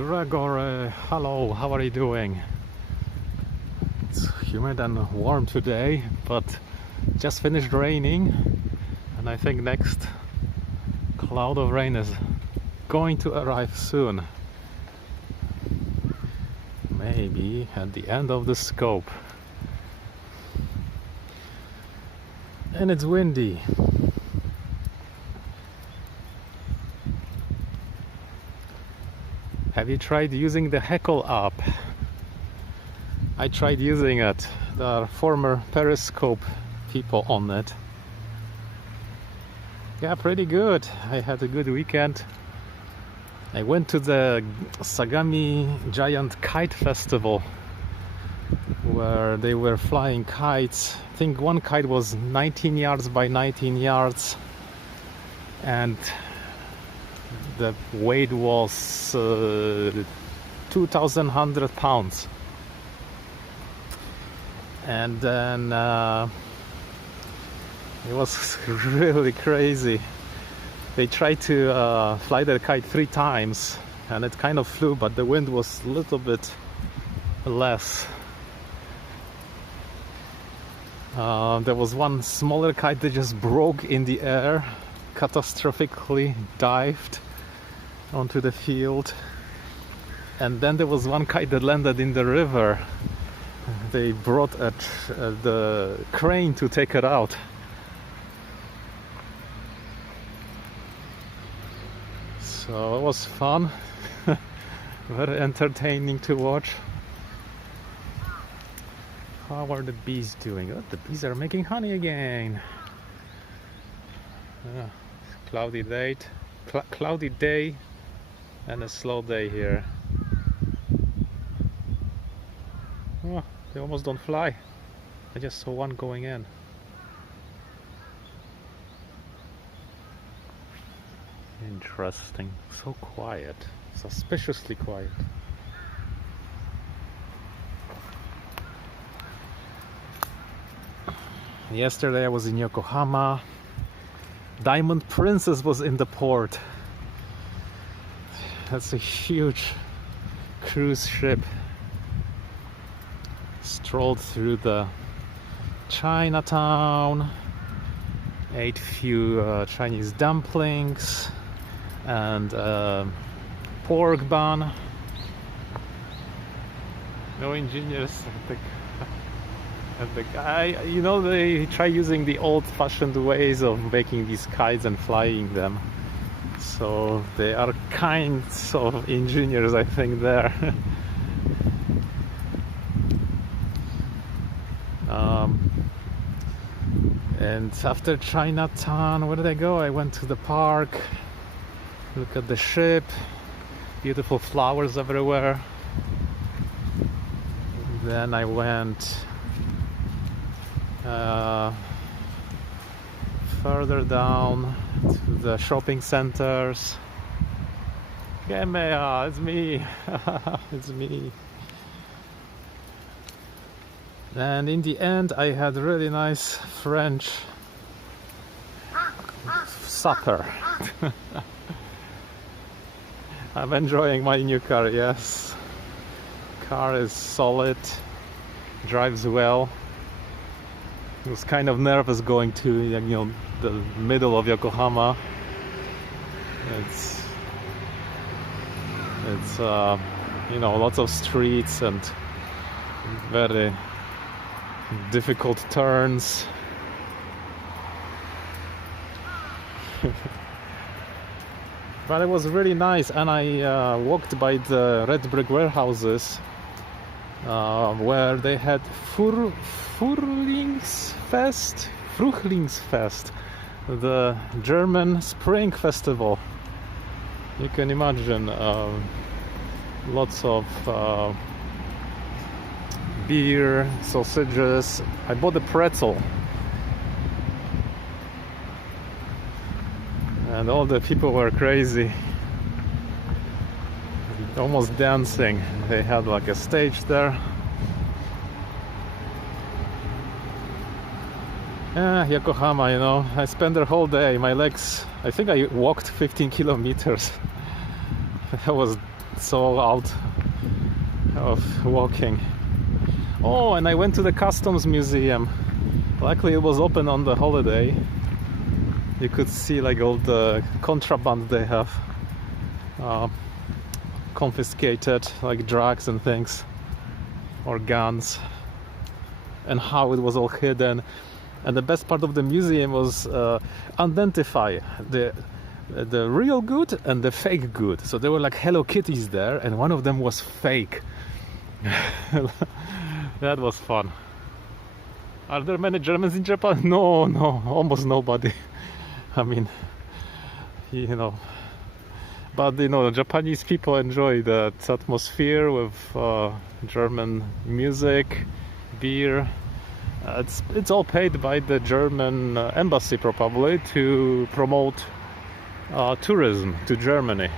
Gregor, hello, how are you doing? It's humid and warm today, but just finished raining, and I think next cloud of rain is going to arrive soon. Maybe at the end of the scope. And it's windy. Have you tried using the Heckle app? I tried using it. There are former Periscope people on it. Yeah, pretty good. I had a good weekend. I went to the Sagami Giant Kite Festival where they were flying kites. I think one kite was 19 yards by 19 yards and the weight was 2,100 pounds. And then it was really crazy. They tried to fly the kite 3 times and it kind of flew, but the wind was a little bit less. There was one smaller kite that just broke in the air, catastrophically dived onto the field, and then there was one kite that landed in the river. They brought the crane to take it out. So it was fun, very entertaining to watch. How are the bees doing? Oh, the bees are making honey again. Cloudy day and a slow day here. Oh, they almost don't fly. I just saw one going in. Interesting. So quiet. Suspiciously quiet. Yesterday I was in Yokohama. Diamond Princess was in the port. That's a huge cruise ship. Strolled through the Chinatown, ate few Chinese dumplings and pork bun. No engineers at the guy. You know, they try using the old-fashioned ways of making these kites and flying them. So they are kinds of engineers, I think, there. And after Chinatown, where did I go? I went to the park, look at the ship, beautiful flowers everywhere. Then I went further down to the shopping centers. Yeah, it's me. It's me. And in the end I had really nice French supper. I'm enjoying my new car, yes. Car is solid, drives well. I was kind of nervous going to the middle of Yokohama. It's lots of streets and very difficult turns. But it was really nice, and I walked by the red brick warehouses where they had Fruchtlingsfest, the German spring festival. You can imagine lots of beer, sausages. I bought a pretzel. And all the people were crazy. Almost dancing. They had like a stage there. Yokohama, I spent the whole day. My legs, I think I walked 15 kilometers. That was so out of walking. Oh, and I went to the customs museum. Luckily it was open on the holiday. You could see like all the contraband they have confiscated, like drugs and things, or guns, and how it was all hidden. And the best part of the museum was identify the real good and the fake good. So there were like Hello Kitties there, and one of them was fake. That was fun. Are there many Germans in Japan? No, almost nobody. I mean, you know, but you know, Japanese people enjoy that atmosphere with German music, beer. It's all paid by the German embassy probably to promote tourism to Germany.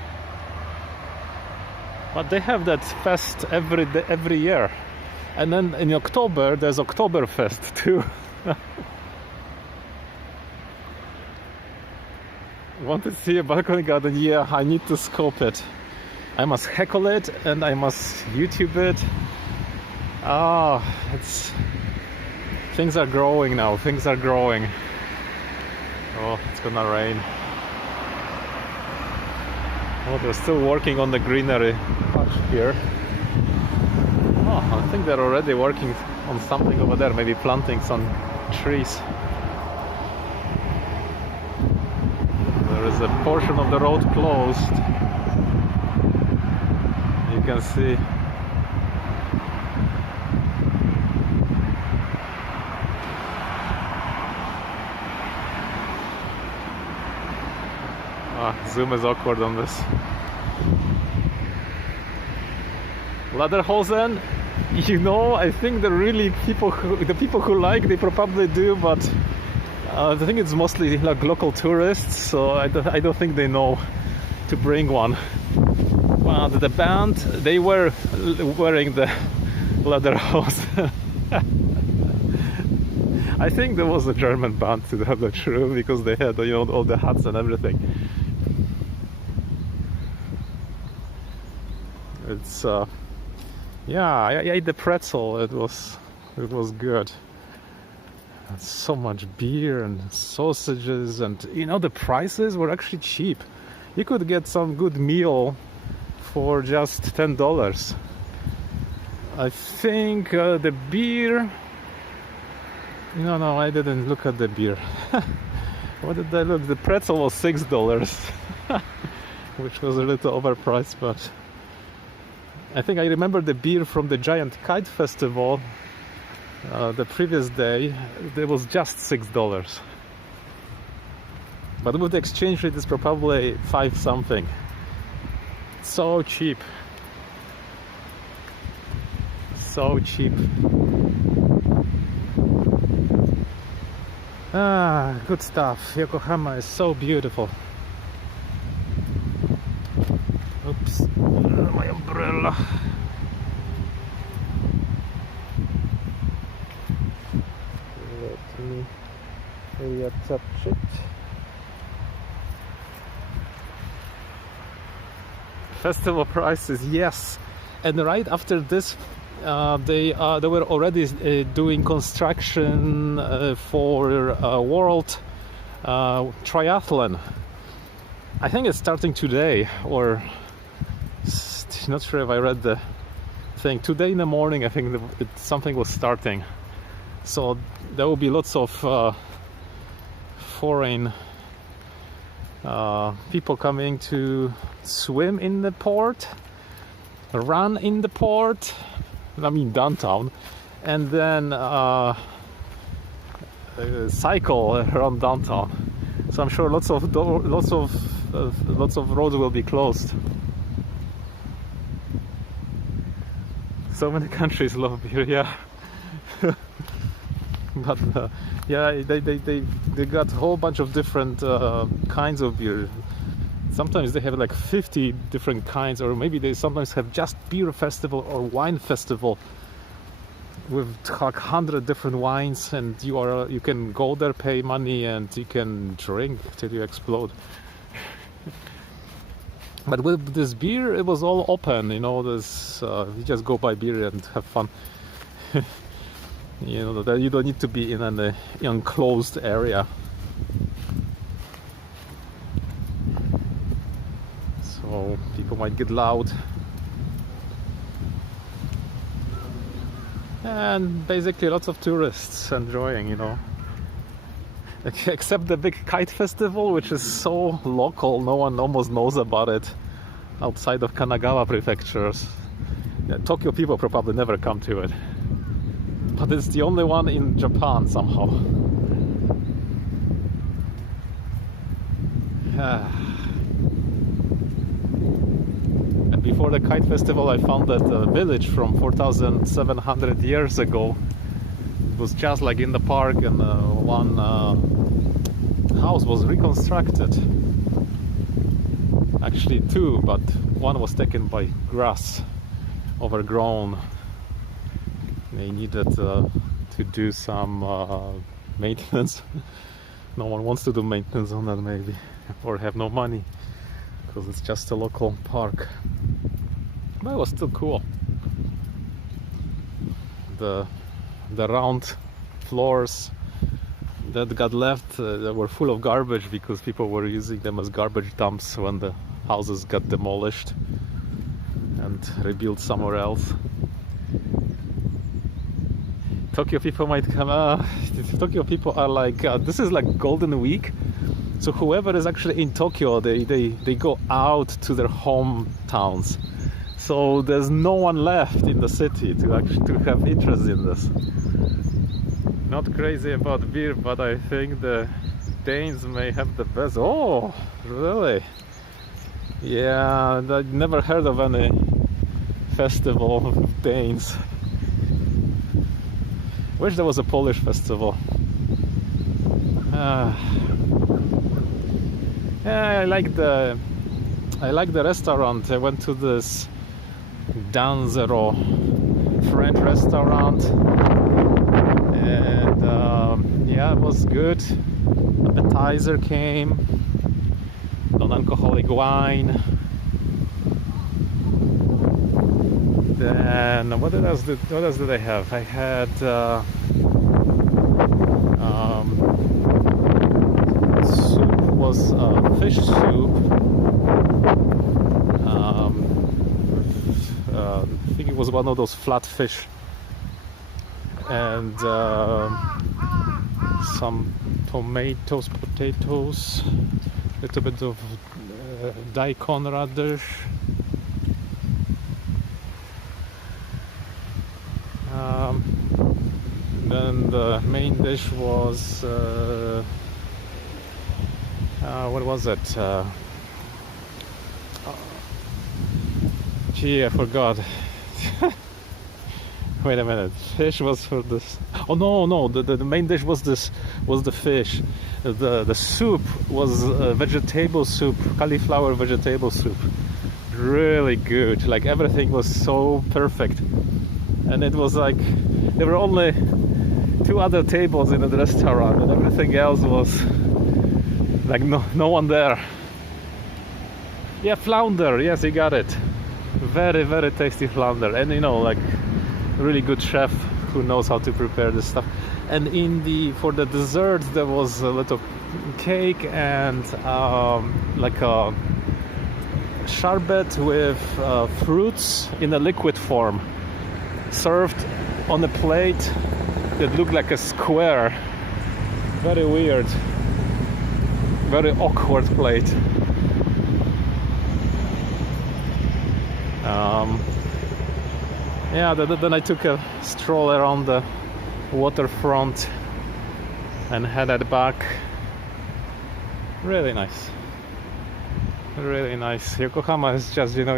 But they have that fest every year, and then in October there's Oktoberfest too. Want to see a balcony garden? Yeah, I need to scope it. I must heckle it and I must YouTube it. Things are growing now. Things are growing. Oh, it's gonna rain. Oh, they're still working on the greenery patch here. Oh, I think they're already working on something over there, maybe planting some trees. There is a portion of the road closed. You can see. Zoom is awkward on this. Lederhosen, you know, I think the people who like, they probably do, but I think it's mostly like local tourists, so I don't think they know to bring one. But the band, they were wearing the lederhosen. I think there was a German band, to tell the truth, because they had, you know, all the hats and everything. It's yeah, I ate the pretzel. It was good. So much beer and sausages, and you know, the prices were actually cheap. You could get some good meal for just $10. I think the beer. No, I didn't look at the beer. What did I look? The pretzel was $6, which was a little overpriced, but I think I remember the beer from the Giant Kite Festival the previous day. It was just $6, but with the exchange rate it's probably 5 something. So cheap, so cheap. Good stuff. Yokohama is so beautiful. Oops, my umbrella. Let me reattach it. Festival prices, yes. And right after this, they were already doing construction for World Triathlon. I think it's starting today, or not sure if I read the thing today in the morning. I think something was starting, so there will be lots of foreign people coming to swim in the port, run in the port, I mean downtown, and then cycle around downtown. So I'm sure lots of roads will be closed. So many countries love beer, yeah. But yeah, they got a whole bunch of different kinds of beer. Sometimes they have like 50 different kinds, or maybe they sometimes have just beer festival or wine festival with like 100 different wines, and you can go there, pay money, and you can drink till you explode. But with this beer, it was all open. You know, this you just go buy beer and have fun. You know, that you don't need to be in an enclosed area. So people might get loud. And basically lots of tourists enjoying, you know. Except the big kite festival, which is so local, no one almost knows about it outside of Kanagawa prefectures. Yeah, Tokyo people probably never come to it. But it's the only one in Japan somehow. And before the kite festival, I found that a village from 4,700 years ago. It was just like in the park, and one house was reconstructed. Actually two, but one was taken by grass, overgrown. They needed to do some maintenance. No one wants to do maintenance on that, maybe, or have no money, because it's just a local park. But it was still cool. The round floors that got left that were full of garbage because people were using them as garbage dumps when the houses got demolished and rebuilt somewhere else. Tokyo people might come. Tokyo people are like, this is like Golden Week, so whoever is actually in Tokyo, they go out to their hometowns. So there's no one left in the city to have interest in this. Not crazy about beer, but I think the Danes may have the best. Oh, really? Yeah, I never heard of any festival of Danes. Wish there was a Polish festival. Yeah, I like the restaurant. I went to this Danzero French restaurant, and yeah, it was good. Appetizer came, non-alcoholic wine. Then what else did I have? I had soup, was fish soup. I think it was one of those flat fish, and some tomatoes, potatoes, a little bit of daikon radish. Then the main dish was what was it? Gee, I forgot. Wait a minute. Fish was for this. Oh no! The main dish was the fish. The soup was vegetable soup, cauliflower vegetable soup. Really good. Like everything was so perfect, and it was like there were only 2 other tables in the restaurant, and everything else was like no one there. Yeah, flounder. Yes, you got it. Very, very tasty flounder, and you know, like really good chef who knows how to prepare this stuff. And for the dessert there was a little cake and like a sherbet with fruits in a liquid form, served on a plate that looked like a square. Very weird, very awkward plate. Yeah, then I took a stroll around the waterfront and headed back. Really nice. Really nice. Yokohama is just, you know,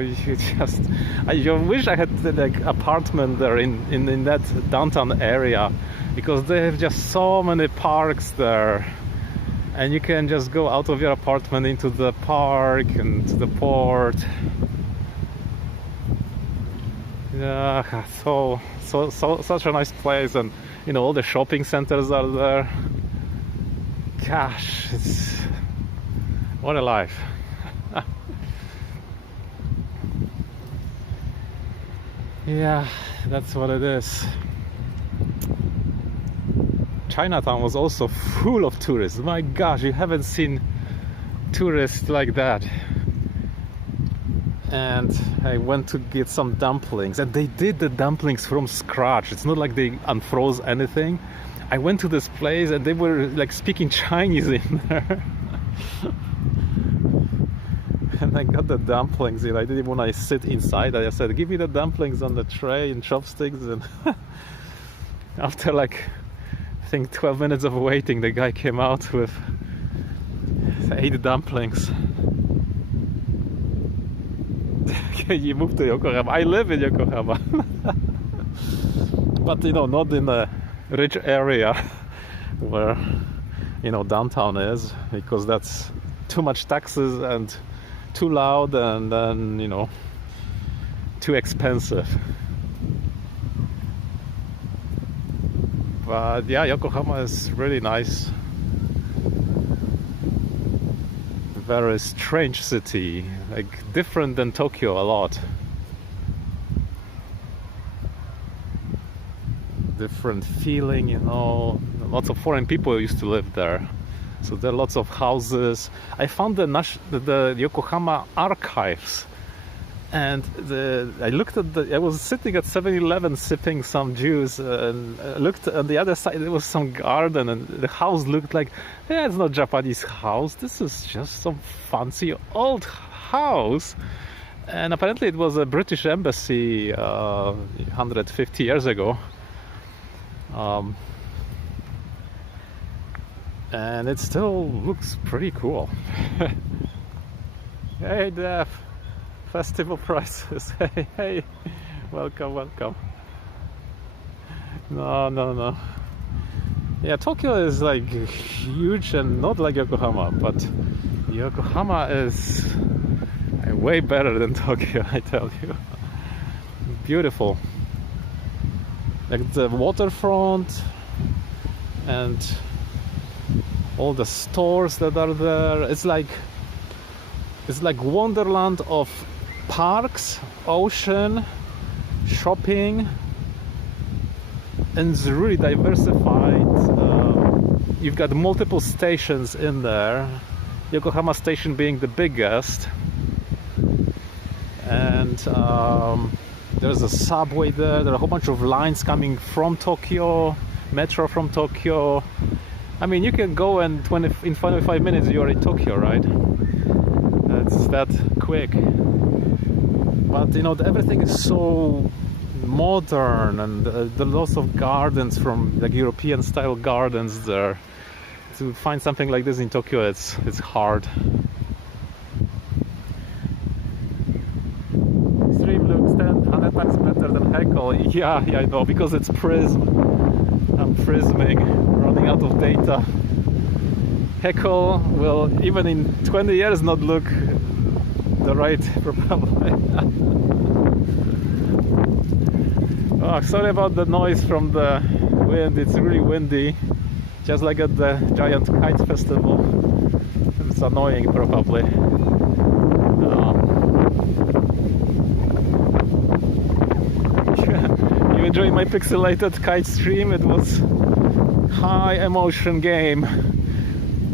I wish I had like apartment there in that downtown area, because they have just so many parks there, and you can just go out of your apartment into the park and to the port. Yeah, so such a nice place, and you know, all the shopping centers are there. Gosh, what a life. Yeah, that's what it is. Chinatown was also full of tourists. My gosh, you haven't seen tourists like that. And I went to get some dumplings, and they did the dumplings from scratch. It's not like they unfroze anything. I went to this place and they were like speaking Chinese in there. And I got the dumplings, I didn't want to sit inside. I said, give me the dumplings on the tray and chopsticks. And after like, I think 12 minutes of waiting, the guy came out with 8 dumplings. You moved to Yokohama. I live in Yokohama. But not in a rich area where downtown is, because that's too much taxes and too loud, and then too expensive. But yeah, Yokohama is really nice. Very strange city, like different than Tokyo a lot. Different feeling, lots of foreign people used to live there. So there are lots of houses. I found the Yokohama archives, and I looked at I was sitting at 7-Eleven sipping some juice, and looked on the other side. There was some garden, and the house looked like, it's not Japanese house. This is just some fancy old house. And apparently it was a British embassy 150 years ago. And it still looks pretty cool. Hey Dev, festival prices. Hey, welcome. No. Yeah, Tokyo is like huge and not like Yokohama, but Yokohama is way better than Tokyo, I tell you. Beautiful. Like the waterfront and all the stores that are there. It's like wonderland of parks, ocean, shopping, and it's really diversified. You've got multiple stations in there, Yokohama station being the biggest, and there's a subway there. There are a whole bunch of lines coming from Tokyo, metro from Tokyo. I mean, you can go and in 25 minutes you're in Tokyo, right? It's that quick. But everything is so modern, and the lots of gardens, from like European style gardens there. To find something like this in Tokyo, it's hard. Stream looks 100 times better than Heckle. Yeah, I know, because it's Prism. I'm prisming, running out of data. Heckle will, even in 20 years, not look the right, probably. Oh, sorry about the noise from the wind. It's really windy, just like at the Giant Kite Festival. It's annoying, probably. You enjoy my pixelated kite stream? It was high emotion game.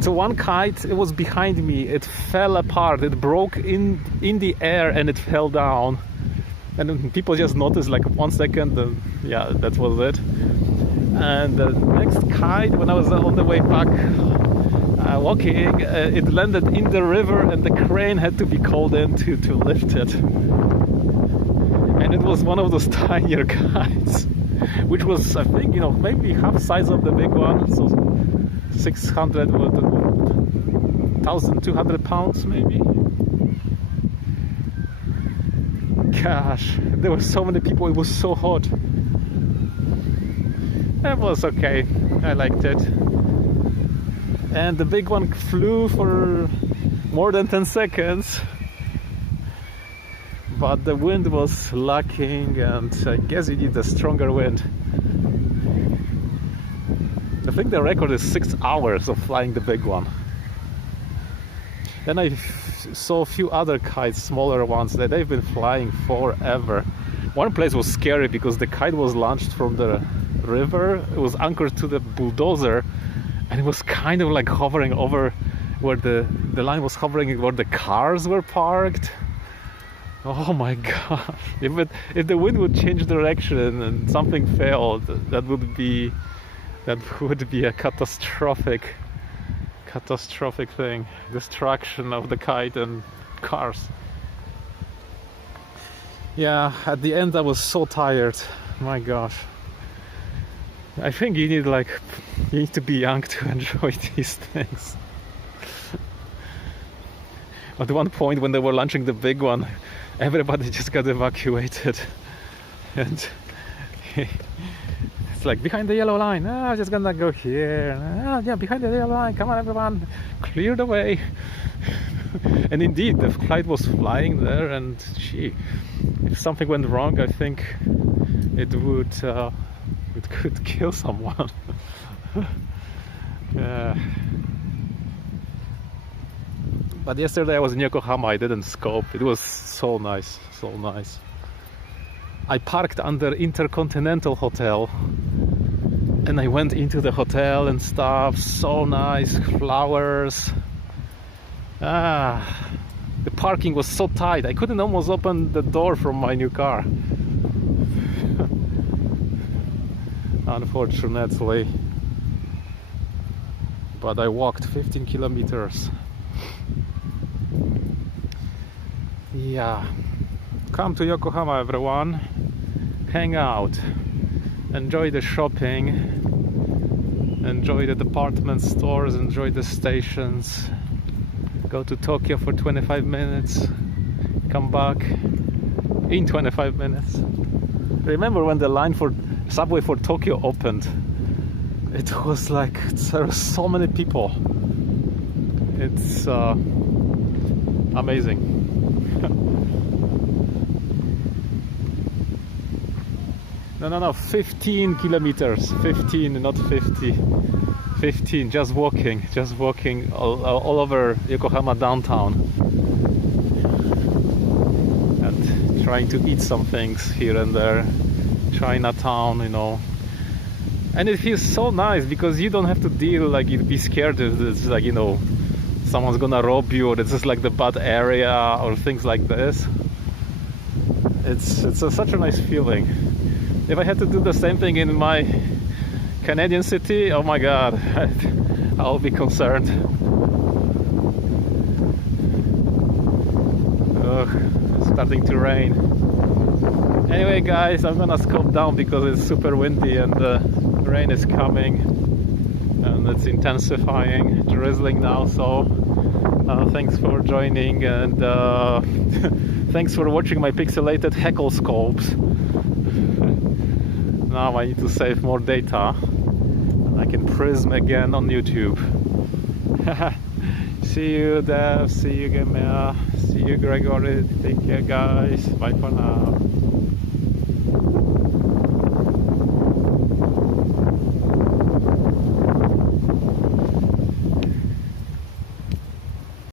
So one kite, it was behind me, it fell apart, it broke in the air and it fell down. And then people just noticed like 1 second, and yeah, that was it. And the next kite, when I was on the way back walking, it landed in the river, and the crane had to be called in to lift it. And it was one of those tinier kites, which was, I think, maybe half size of the big one. So 600, 1,200 pounds maybe. Gosh, there were so many people, it was so hot. It was okay, I liked it. And the big one flew for more than 10 seconds. But the wind was lacking, and I guess you need a stronger wind. I think the record is 6 hours of flying the big one. Then I saw a few other kites, smaller ones, that they've been flying forever. One place was scary because the kite was launched from the river. It was anchored to the bulldozer, and it was kind of like hovering over where the line was hovering where the cars were parked. Oh my god! If the wind would change direction and something failed, that would be a catastrophic thing. Destruction of the kite and cars. Yeah, at the end I was so tired. My gosh. I think you need to be young to enjoy these things. At one point when they were launching the big one, everybody just got evacuated. And it's like, behind the yellow line, I'm just gonna go here. Yeah, behind the yellow line, come on everyone, clear the way. And indeed, the flight was flying there, and gee, if something went wrong, I think it could kill someone. Yeah. But yesterday I was in Yokohama, I didn't scope. It was so nice, so nice. I parked under Intercontinental Hotel, and I went into the hotel and stuff. So nice, flowers. The parking was so tight, I couldn't almost open the door from my new car. Unfortunately. But I walked 15 kilometers. Yeah. Come to Yokohama, everyone. Hang out. Enjoy the shopping. Enjoy the department stores. Enjoy the stations. Go to Tokyo for 25 minutes. Come back in 25 minutes. Remember when the line for subway for Tokyo opened? It was like there were so many people. It's amazing. No, 15 kilometers. 15, not 50. 15, just walking all over Yokohama downtown. And trying to eat some things here and there. Chinatown, you know. And it feels so nice because you don't have to deal, like, you'd be scared if it's like, you know, someone's gonna rob you, or it's just like the bad area or things like this. It's such a nice feeling. If I had to do the same thing in my Canadian city, oh my god, I'll be concerned. Ugh, it's starting to rain. Anyway guys, I'm gonna scope down because it's super windy and the rain is coming and it's intensifying, drizzling now, so thanks for joining, and thanks for watching my pixelated heckle scopes. Now I need to save more data and I can prism again on YouTube. See you Dev, see you Gemea, see you Gregory, take care guys, bye for now.